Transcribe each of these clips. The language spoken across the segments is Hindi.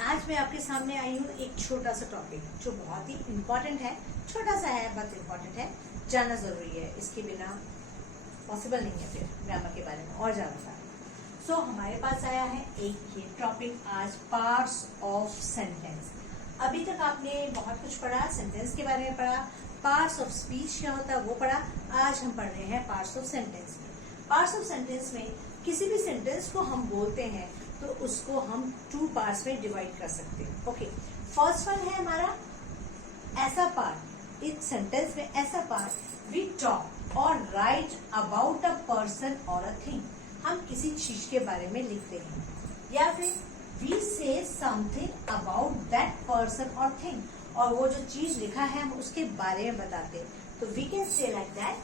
आज मैं आपके सामने आई हूँ एक छोटा सा टॉपिक जो बहुत ही इम्पोर्टेंट है। छोटा सा है बट इम्पोर्टेंट है, जानना जरूरी है, इसके बिना पॉसिबल नहीं है फिर ग्रामर के बारे में और जानना। सो हमारे पास आया है एक ये टॉपिक आज, पार्ट्स ऑफ सेंटेंस। अभी तक आपने बहुत कुछ पढ़ा, सेंटेंस के बारे में पढ़ा, पार्ट्स ऑफ स्पीच क्या होता है वो पढ़ा। आज हम पढ़ रहे हैं पार्ट्स ऑफ सेंटेंस में। पार्ट्स ऑफ सेंटेंस में किसी भी सेंटेंस को हम बोलते हैं तो उसको हम 2 पार्ट्स में डिवाइड कर सकते हैं। ओके, फर्स्ट वन है हमारा ऐसा पार्ट, इस सेंटेंस में ऐसा पार्ट, वी टॉक और राइट अबाउट अ पर्सन और अ थिंग। हम किसी चीज के बारे में लिखते हैं, या फिर we say something about that person और थिंग, और वो जो चीज लिखा है हम उसके बारे में बताते हैं। तो we can say like that,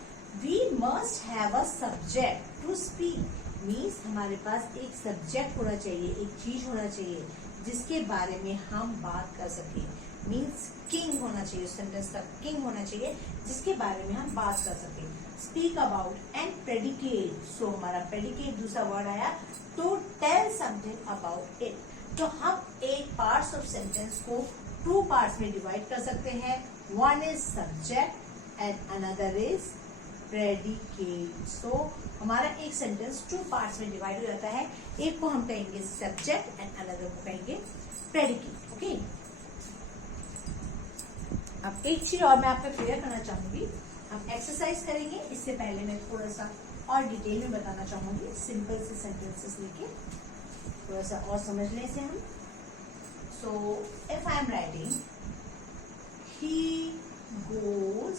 we must have a subject to speak. Means हमारे पास एक सब्जेक्ट होना चाहिए, एक चीज होना चाहिए जिसके बारे में हम बात कर सके। मीन्स किंग होना चाहिए, सेंटेंस का किंग होना चाहिए जिसके बारे में हम बात कर सके। Speak about and predicate, so हमारा प्रेडिकेट दूसरा वर्ड आया, to tell something about it. तो हम एक पार्ट्स ऑफ सेंटेंस को 2 पार्ट्स में डिवाइड कर सकते हैं। One is subject and another is predicate. So हमारा एक सेंटेंस 2 पार्ट्स में डिवाइड हो जाता है। एक को हम कहेंगे सब्जेक्ट एंड अनदर को कहेंगे प्रेडिकेट। ओके, अब एक चीज और मैं आपको क्लियर करना चाहूंगी, हम एक्सरसाइज करेंगे। इससे पहले मैं थोड़ा सा और डिटेल में बताना चाहूंगी, सिंपल से सेंटेंसेस लेके थोड़ा सा और समझने से हम। So if I am writing he goes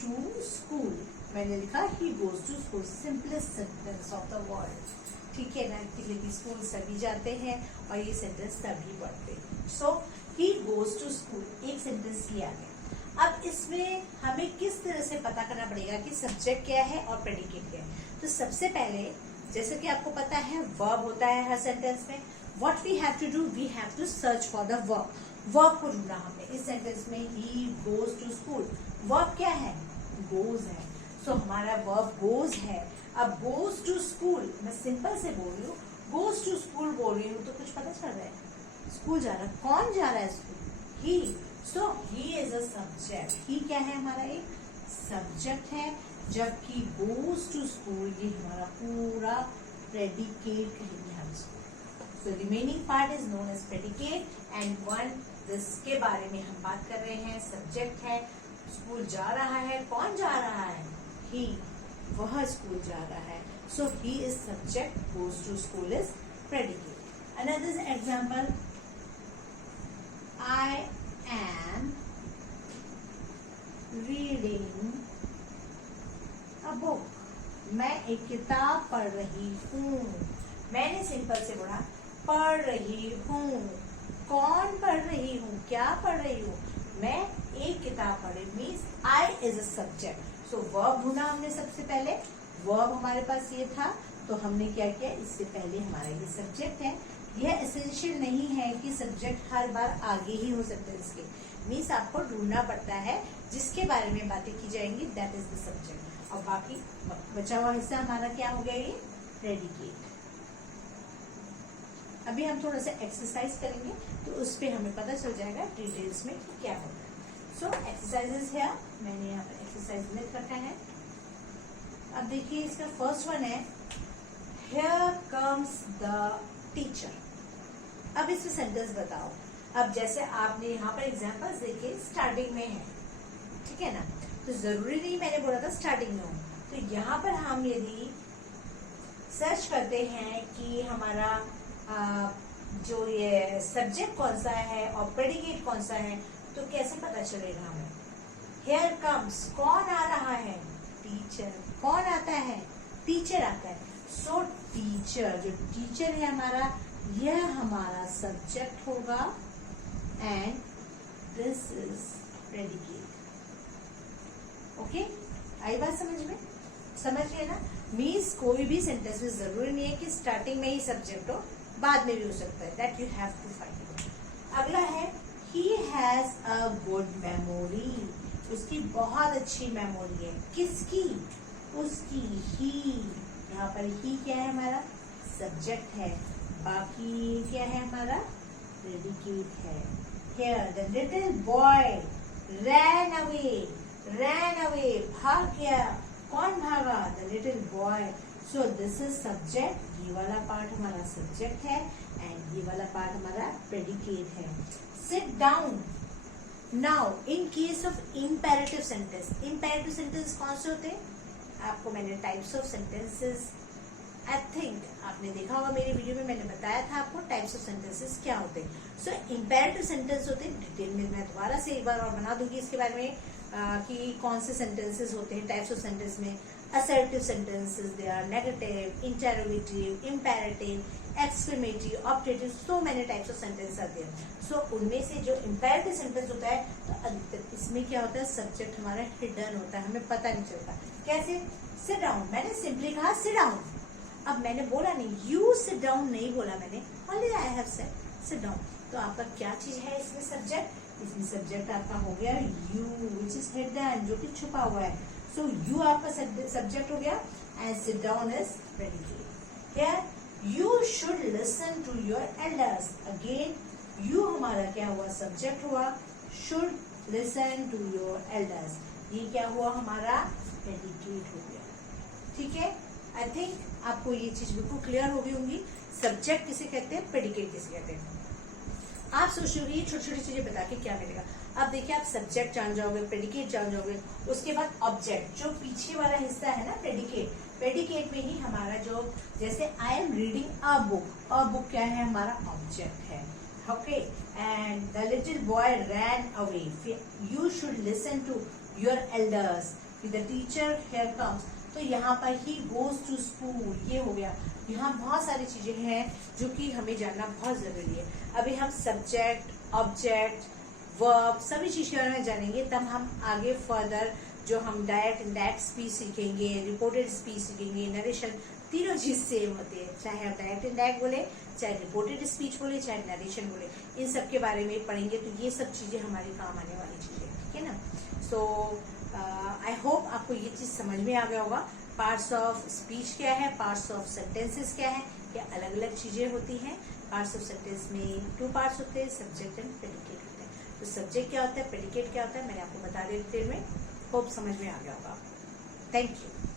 to school, मैंने लिखा he goes to school, simplest sentence of the world. ठीक है ना, क्योंकि स्कूल सभी जाते हैं और ये सेंटेंस सभी पढ़ते हैं। सो ही गोज टू स्कूल, एक सेंटेंस ही आ गया। अब इसमें हमें किस तरह से पता करना पड़ेगा कि सब्जेक्ट क्या है और प्रेडिकेट क्या है। तो सबसे पहले, जैसे कि आपको पता है वर्ब होता है हर सेंटेंस में, what we have to do, we have to search for the verb. Verb को ढूंढना हमने इस सेंटेंस में, he goes to school. Verb क्या है? गोज है। सो हमारा वर्ब गोज है। अब गोज टू स्कूल, मैं सिंपल से बोल रही हूँ, गोज टू स्कूल बोल रही हूँ तो कुछ पता चल रहा है, स्कूल जा रहा है। कौन जा रहा है school? He. So he is a subject. He क्या है? हमारा एक सब्जेक्ट है, जबकि गोज टू स्कूल ये हमारा पूरा प्रेडिकेट कहेंगे हम इसको। So remaining part is known as predicate and one जिसके बारे में हम बात कर रहे हैं, सब्जेक्ट है, स्कूल जा रहा है। कौन जा रहा है? ही, वह स्कूल जा रहा है। So he is subject, goes to school is predicate. Another example, I am reading a book. मैं एक किताब पढ़ रही हूँ। मैंने सिंपल से बोला पढ़ रही हूँ। कौन पढ़ रही हूँ? क्या पढ़ रही हूँ? मैं एक किताब पढ़ रही हूँ। Means I is a subject. So verb ढूंढा हमने सबसे पहले, verb हमारे पास ये था, तो हमने क्या किया, इससे पहले हमारा ये सब्जेक्ट है। यह एसेंशियल नहीं है कि सब्जेक्ट हर बार आगे ही हो सकते हैं इसके। मीन्स आपको ढूंढना पड़ता है जिसके बारे में बातें की जाएंगी, दैट इज द सब्जेक्ट। और बाकी बचा हुआ हिस्सा हमारा क्या हो गया, ये प्रेडिकेट। अभी हम थोड़ा सा एक्सरसाइज करेंगे तो उस पर हमें पता चल जाएगा डिटेल्स में कि क्या होता है। सो एक्सरसाइजेस है, मैंने यहाँ पर एक्सरसाइज लिख रखा है। अब देखिए इसका फर्स्ट वन है, हियर कम्स द टीचर। अब इसमें सेंटेंस बताओ। अब जैसे आपने यहाँ पर एग्जांपल्स देखे, स्टार्टिंग में है, ठीक है ना, तो जरूरी नहीं मैंने बोला था स्टार्टिंग में हो। तो यहाँ पर हम यदि सर्च करते हैं कि हमारा जो ये सब्जेक्ट कौन सा है और प्रेडिकेट कौन सा है, तो कैसे पता चलेगा हमें? हियर कम्स, कौन आ रहा है? टीचर। कौन आता है? टीचर आता है। सो टीचर, जो टीचर है हमारा, यह हमारा सब्जेक्ट होगा and this is predicate. Okay, आई बात समझ में? समझ गए ना? मीन्स कोई भी सेंटेंस में जरूरी नहीं है कि स्टार्टिंग में ही सब्जेक्ट हो, बाद में भी हो सकता है। That you have to find. अगला है, he has a good memory. उसकी बहुत अच्छी मेमोरी है। किसकी? उसकी। ही, यहाँ पर ही क्या है हमारा? सब्जेक्ट है। बाकी क्या है हमारा? प्रेडिकेट है। Here the little boy ran away, भाग गया। कौन भागा? The little boy. So this is subject, ये वाला पार्ट हमारा सब्जेक्ट है एंड ये वाला पार्ट हमारा प्रेडिकेट है। Sit down. Now in case of imperative sentence, imperative sentence कौन से होते हैं? आपको मैंने types of sentences, I think आपने देखा होगा मेरी वीडियो में, मैंने बताया था आपको टाइप्स ऑफ सेंटेंसेस क्या होते हैं। सो इम्पेरेटिव सेंटेंस होते हैं, डिटेल में मैं दोबारा से एक बार और बना दूंगी इसके बारे में कि कौन से सेंटेंसेस होते हैं टाइप्स ऑफ सेंटेंस में। Assertive sentences, they are negative, interrogative, imperative, exclamatory, optative, so many types of sentence आते हैं। सो उनमें से जो इम्पेरेटिव सेंटेंस होता है तो अधिकतर इसमें क्या होता है, सब्जेक्ट हमारा हिडन होता है, हमें पता नहीं चलता। कैसे? सिट डाउन, मैंने सिंपली कहा सिट डाउन। अब मैंने बोला नहीं, यू सिट डाउन नहीं बोला मैंने, only I have said sit down. तो आपका क्या चीज है इसमें सब्जेक्ट? इसमें सब्जेक्ट आपका हो गया यू, विच इज हिडन, जो कि छुपा हुआ है। सो यू आपका सब्जेक्ट हो गया and sit down is predicate. Here you should listen to your elders. Again you हमारा क्या हुआ? सब्जेक्ट हुआ, should listen to your elders, ये क्या हुआ? हमारा प्रेडिकेट हो गया। ठीक है, आई थिंक आपको ये चीज बिल्कुल क्लियर हो गई होंगी। सब्जेक्ट किसे कहते हैं, प्रेडिकेट किसे कहते हैं। आप सोच रहे होंगे छोटी छोटी चीजें बता के क्या मिलेगा। अब देखिए, आप सब्जेक्ट जान जाओगे, प्रेडिकेट जान जाओगे, उसके बाद ऑब्जेक्ट, जो पीछे वाला हिस्सा है ना प्रेडिकेट, प्रेडिकेट में ही हमारा जो, जैसे I am reading a book क्या है? हमारा ऑब्जेक्ट है। Okay, and the little boy ran away, you should listen to your elders, the teacher here comes, तो यहाँ पर ही गोज टू स्कूल, ये हो गया। यहाँ बहुत सारी चीजें हैं जो कि हमें जानना बहुत जरूरी है। अभी हम सब्जेक्ट, ऑब्जेक्ट, वर्ब सभी चीज के बारे में जानेंगे, तब हम आगे फर्दर जो हम डायरेक्ट इनडायरेक्ट स्पीच सीखेंगे, रिपोर्टेड स्पीच सीखेंगे, नरेशन, तीनों चीज सेम होती है। चाहे आप डायरेक्ट इनडायरेक्ट बोले, चाहे रिपोर्टेड स्पीच बोले, चाहे नरेशन बोले, इन सब के बारे में पढ़ेंगे। तो ये सब चीजें हमारे काम आने वाली चीजें, ठीक है ना। सो आई होप आपको ये चीज समझ में आ गया होगा। पार्ट्स ऑफ स्पीच क्या है, पार्ट्स ऑफ सेंटेंसेस क्या है, ये अलग अलग चीजें होती हैं। पार्ट्स ऑफ सेंटेंस में 2 पार्ट्स होते हैं, सब्जेक्ट एंड प्रेडिकेट होते हैं। तो सब्जेक्ट क्या होता है, प्रेडिकेट क्या होता है, मैंने आपको बता दिया डिटेल में। होप समझ में आ गया होगा। Thank you.